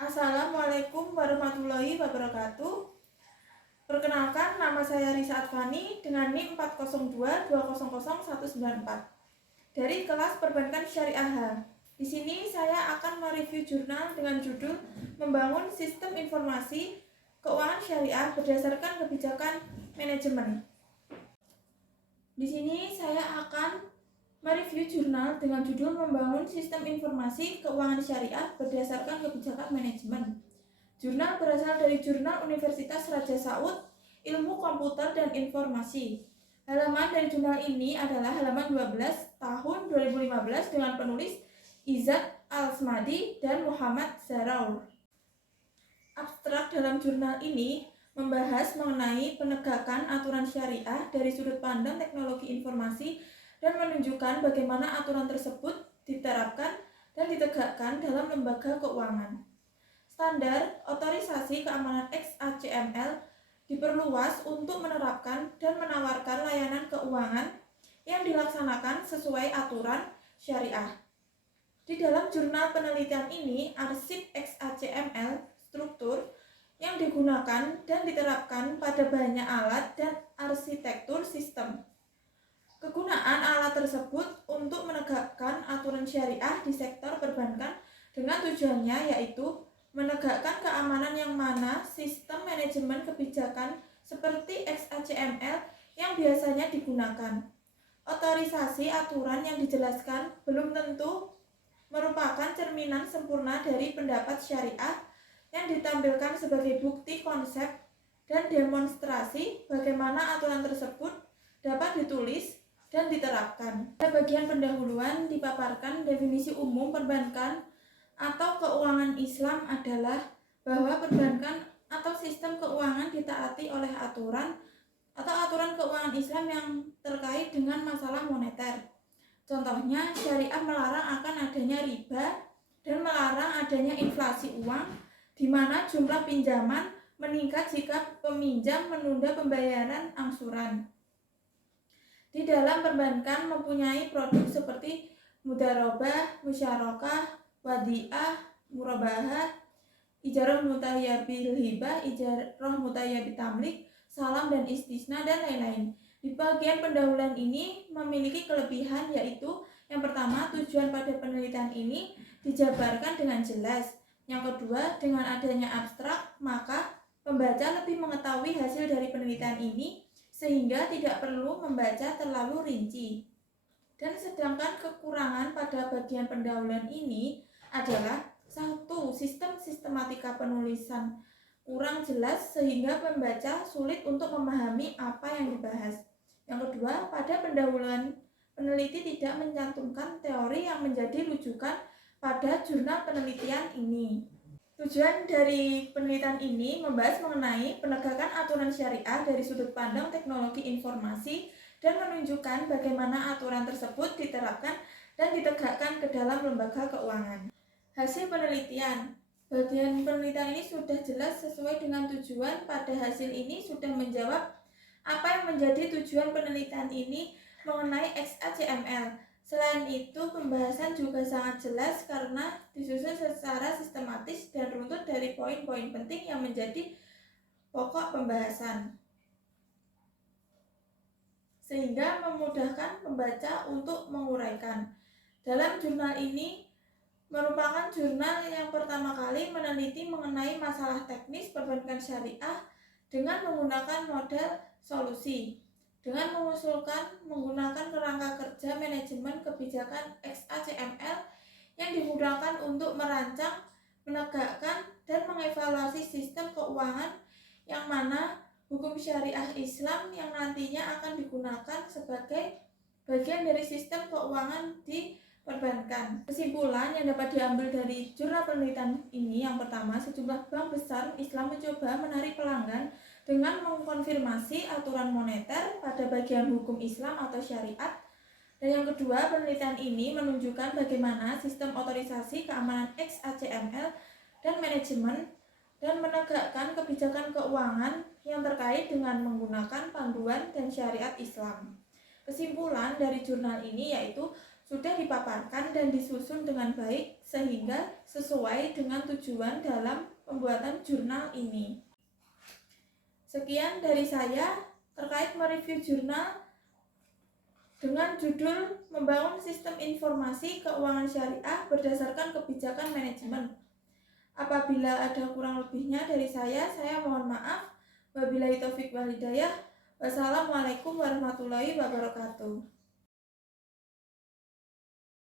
Assalamualaikum warahmatullahi wabarakatuh. Perkenalkan, nama saya Risa Advani dengan NIM 402200194 dari kelas Perbankan Syariah H. Di sini saya akan mereview jurnal dengan judul Membangun Sistem Informasi Keuangan Syariah Berdasarkan Kebijakan Manajemen. Di sini saya akan mereview jurnal dengan judul Membangun Sistem Informasi Keuangan Syariah Berdasarkan Kebijakan Manajemen. Jurnal berasal dari Jurnal Universitas Raja Saud, Ilmu Komputer dan Informasi. Halaman dari jurnal ini adalah halaman 12 tahun 2015 dengan penulis Izzat Al-Smadi dan Muhammad Zaraur. Abstrak dalam jurnal ini membahas mengenai penegakan aturan syariah dari sudut pandang teknologi informasi dan menunjukkan bagaimana aturan tersebut diterapkan dan ditegakkan dalam lembaga keuangan. Standar otorisasi keamanan XACML diperluas untuk menerapkan dan menawarkan layanan keuangan yang dilaksanakan sesuai aturan syariah. Di dalam jurnal penelitian ini, arsip XACML struktur yang digunakan dan diterapkan pada banyak alat dan arsitektur sistem. Kegunaan alat tersebut untuk menegakkan aturan syariah di sektor perbankan dengan tujuannya yaitu menegakkan keamanan yang mana sistem manajemen kebijakan seperti XACML yang biasanya digunakan. Otorisasi aturan yang dijelaskan belum tentu merupakan cerminan sempurna dari pendapat syariah yang ditampilkan sebagai bukti konsep dan demonstrasi bagaimana aturan tersebut dapat ditulis dan diterapkan. Pada bagian pendahuluan dipaparkan definisi umum perbankan atau keuangan Islam adalah bahwa perbankan atau sistem keuangan ditaati oleh aturan keuangan Islam yang terkait dengan masalah moneter. Contohnya, syariah melarang akan adanya riba dan melarang adanya inflasi uang, di mana jumlah pinjaman meningkat jika peminjam menunda pembayaran angsuran. Di dalam perbankan mempunyai produk seperti mudharabah, musyarakah, wadiah, murabahah, ijarah mutahiyyah bil hibah, ijarah mutahiyyah bitamlik, salam dan istisna dan lain-lain. Di bagian pendahuluan ini memiliki kelebihan yaitu yang pertama, tujuan pada penelitian ini dijabarkan dengan jelas. Yang kedua, dengan adanya abstrak, maka pembaca lebih mengetahui hasil dari penelitian ini sehingga tidak perlu membaca terlalu rinci. Dan sedangkan kekurangan pada bagian pendahuluan ini adalah satu, sistem sistematika penulisan kurang jelas sehingga pembaca sulit untuk memahami apa yang dibahas. Yang kedua, pada pendahuluan peneliti tidak mencantumkan teori yang menjadi rujukan pada jurnal penelitian ini. Tujuan dari penelitian ini membahas mengenai penegakan aturan syariah dari sudut pandang teknologi informasi dan menunjukkan bagaimana aturan tersebut diterapkan dan ditegakkan ke dalam lembaga keuangan. Hasil penelitian. Bagian penelitian ini sudah jelas sesuai dengan tujuan. Pada hasil ini sudah menjawab apa yang menjadi tujuan penelitian ini mengenai XACML. Selain itu, pembahasan juga sangat jelas karena disusun secara sistematis dan runtut dari poin-poin penting yang menjadi pokok pembahasan, sehingga memudahkan pembaca untuk menguraikan. Dalam jurnal ini merupakan jurnal yang pertama kali meneliti mengenai masalah teknis perbankan syariah dengan menggunakan model solusi. Dengan mengusulkan menggunakan kerangka kerja manajemen kebijakan XACML yang digunakan untuk merancang, menegakkan, dan mengevaluasi sistem keuangan yang mana hukum syariah Islam yang nantinya akan digunakan sebagai bagian dari sistem keuangan di perbankan. Kesimpulan yang dapat diambil dari jurnal penelitian ini, yang pertama, sejumlah bank besar Islam mencoba menarik pelanggan dengan mengkonfirmasi aturan moneter pada bagian hukum Islam atau syariat. Dan yang kedua, penelitian ini menunjukkan bagaimana sistem otorisasi keamanan XACML dan manajemen dan menegakkan kebijakan keuangan yang terkait dengan menggunakan panduan dan syariat Islam. Kesimpulan dari jurnal ini yaitu sudah dipaparkan dan disusun dengan baik sehingga sesuai dengan tujuan dalam pembuatan jurnal ini. Sekian dari saya terkait mereview jurnal dengan judul Membangun Sistem Informasi Keuangan Syariah Berdasarkan Kebijakan Manajemen. Apabila ada kurang lebihnya dari saya mohon maaf. Wabillahi taufik wal hidayah. Wassalamualaikum warahmatullahi wabarakatuh.